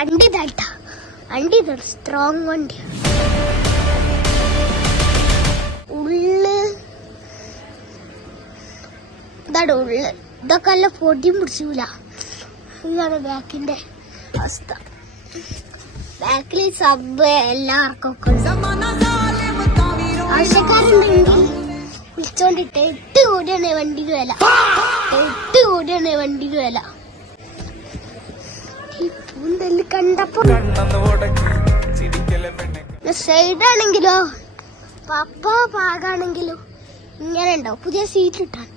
വണ്ടി തട്ട വണ്ടി സ്ട്രോങ് വണ്ടി ഉള്ള് ഇതാണ് ഉള്ള് ഇതൊക്കെ നല്ല പൊടിയും പിടിച്ചില്ല. ഇതാണ് ബാക്കിന്റെ അവസ്ഥ. ബാക്കിൽ സബ് എല്ലാവർക്കും ആവശ്യക്കാരുണ്ടെങ്കിൽ വിളിച്ചോണ്ടിട്ട് 8 കോടിയാണ് വണ്ടിക്ക് വില. 8 കോടിയാണ് വണ്ടിക്ക് വില. കണ്ടപ്പോ സൈഡാണെങ്കിലോ പപ്പ പാകാണെങ്കിലോ ഇങ്ങനെ ഉണ്ടാവും. പുതിയ സീറ്റ് ഇട്ടാണ്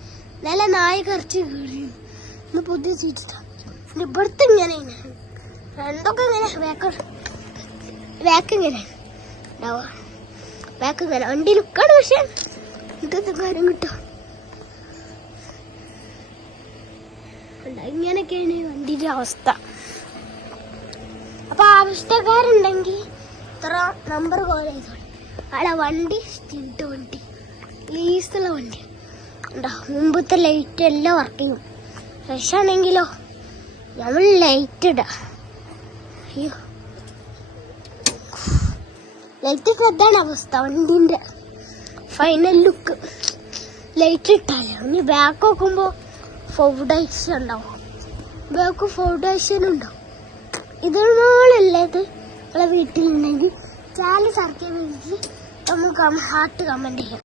നല്ല നായ കറച്ച് കീറി പുതിയ സീറ്റ് ഇട്ടാണ്. ഇവിടുത്തെ ഇങ്ങനെ രണ്ടൊക്കെ ഇങ്ങനെ ബാക്ക് ഇങ്ങനെ ഉണ്ടാവുക. ബാക്ക് ഇങ്ങനെ വണ്ടി ലുക്കാണ്. പക്ഷെ ഇന്നത്തെ കാര്യം കിട്ടും. ഇങ്ങനെയൊക്കെയാണ് വണ്ടിയുടെ അവസ്ഥ. അപ്പൊ ആവശ്യക്കാരുണ്ടെങ്കിൽ ഇത്ര നമ്പർ കോൾ ചെയ്തോളൂ. അവിടെ വണ്ടി സ്റ്റിൽട്ട് വണ്ടി ലീസുള്ള വണ്ടി ഉണ്ടോ. മുമ്പത്തെ ലൈറ്റ് എല്ലാം വർക്ക് ചെയ്യും. ഫ്രഷ് ആണെങ്കിലോ നമ്മൾ ലൈറ്റ് ഇടാ. അയ്യോ ലൈറ്റ് ഇട്ട അതാണ് അവസ്ഥ വണ്ടിന്റെ ഫൈനൽ ലുക്ക്. ലൈറ്റ് ഇട്ടാലോ. ഇനി ബാക്ക് നോക്കുമ്പോ ഫൗഡേഷൻ ഉണ്ടാവും. ബാക്ക് ഫൗഡേഷൻ ഉണ്ടാവും. ഇതുപോലല്ലേ ഇത് നിങ്ങളെ വീട്ടിലുണ്ടെങ്കിൽ ചാനൽ സബ്സ്ക്രൈബ് ചെയ്തിട്ട് നമുക്ക് ഹാർട്ട് കമന്റ് ചെയ്യാം.